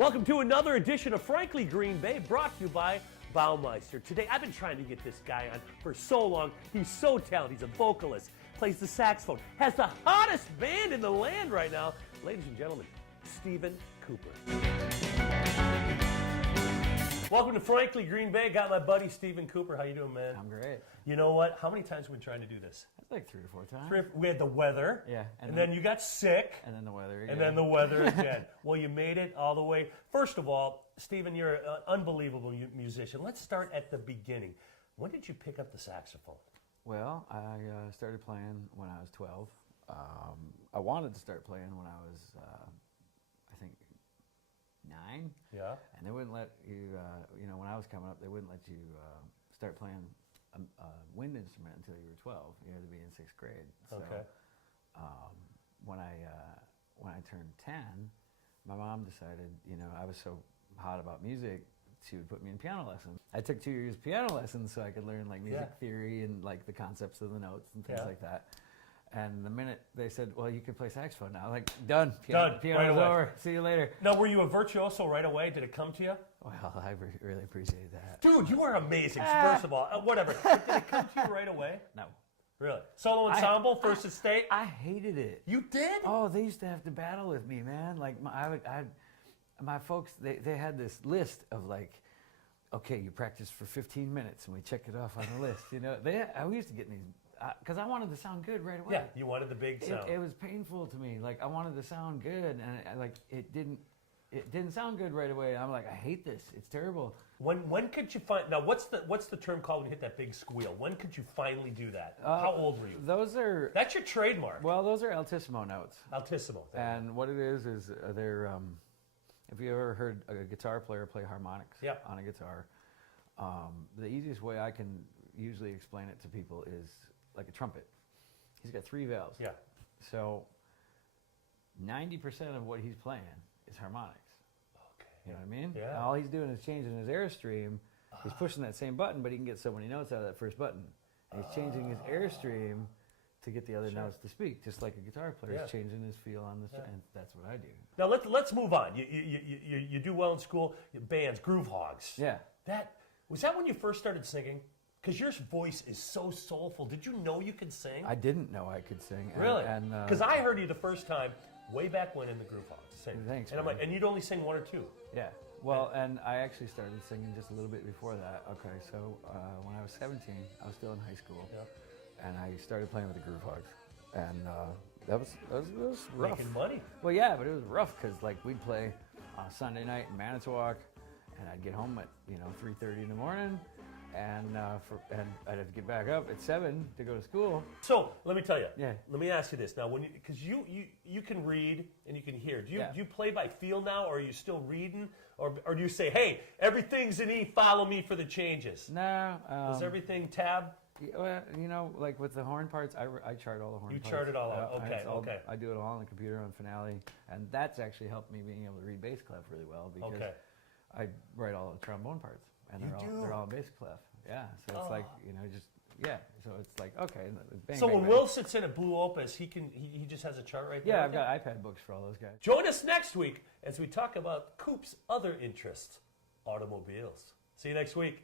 Welcome to another edition of Frankly Green Bay, brought to you by Baumeister. Today, I've been trying to get this guy on for so long. He's so talented. He's a vocalist, plays the saxophone, has the hottest band in the land right now. Ladies and gentlemen, Stephen Cooper. Welcome to Frankly Green Bay. Got my buddy Stephen Cooper. How you doing, man? I'm great. You know what? How many times have we been trying to do this? That's like 3 or 4 times. We had the weather. Yeah. And then you got sick. And then the weather again. And then the weather again. Well, you made it all the way. First of all, Stephen, you're an unbelievable musician. Let's start at the beginning. When did you pick up the saxophone? Well, I started playing when I was 12. I wanted to start playing when I was, I think, 9. Yeah. And they wouldn't let you, when I was coming up, they wouldn't let you start playing a wind instrument until you were 12. You had to be in 6th grade. So, Okay. when I turned 10, my mom decided, I was so hot about music, she would put me in piano lessons. I took 2 years piano lessons so I could learn like music theory and like the concepts of the notes and things like that. And the minute they said, well, you can play saxophone now, like, done. Piano's right away. over. See you later. Now, were you a virtuoso right away? Did it come to you? Well, I really appreciate that. Dude, you are amazing, first of all. Whatever. Did it come to you right away? No. Really? Solo ensemble, first estate? I hated it. You did? Oh, they used to have to battle with me, man. Like, my folks, they had this list of like, okay, you practice for 15 minutes and we check it off on the list. We used to get in these, because I wanted to sound good right away. Yeah, you wanted the big sound. It was painful to me. Like, I wanted to sound good, and it didn't sound good right away. I'm like, I hate this. It's terrible. When could you find? Now, what's the term called when you hit that big squeal? When could you finally do that? How old were you? That's your trademark. Well, those are altissimo notes. Altissimo. And what it is they're. Have you ever heard a guitar player play harmonics on a guitar? The easiest way I can usually explain it to people is like a trumpet. He's got 3 valves. Yeah. So 90% of what he's playing is harmonics. Okay. You know what I mean? Yeah. And all he's doing is changing his airstream. He's pushing that same button, but he can get so many notes out of that first button. And he's changing his airstream to get the other notes to speak, just like a guitar player is changing his feel on the and that's what I do. Now let's move on. You do well in school. Bands, Groove Hogs. Yeah. Was that when you first started singing? Because your voice is so soulful. Did you know you could sing? I didn't know I could sing. Really? Because I heard you the first time way back when in the Groove Hogs. Sing. Thanks. And I'm like, and you'd only sing 1 or 2. Yeah. Well, and I actually started singing just a little bit before that. Okay, so when I was 17, I was still in high school, and I started playing with the Groove Hogs, and that was rough. Making money. Well, yeah, but it was rough because like we'd play on a Sunday night in Manitowoc, and I'd get home at 3:30 in the morning. And I'd have to get back up at 7 to go to school. So let me tell you. Yeah. Let me ask you this now, because you can read and you can hear. Do you play by feel now, or are you still reading, or do you say, hey, everything's in E, follow me for the changes? No. Is everything tab? Well, like with the horn parts, I chart all the horn parts. You chart it all out. Okay. I do it all on the computer on Finale, and that's actually helped me being able to read bass clef really well because I write all the trombone parts. And they're all bass clef. Yeah. So it's like, So it's like, okay. Bang, so bang, when bang. Will sits in at Blue Opus, he just has a chart right there? Yeah, I've got iPad books for all those guys. Join us next week as we talk about Coop's other interests, automobiles. See you next week.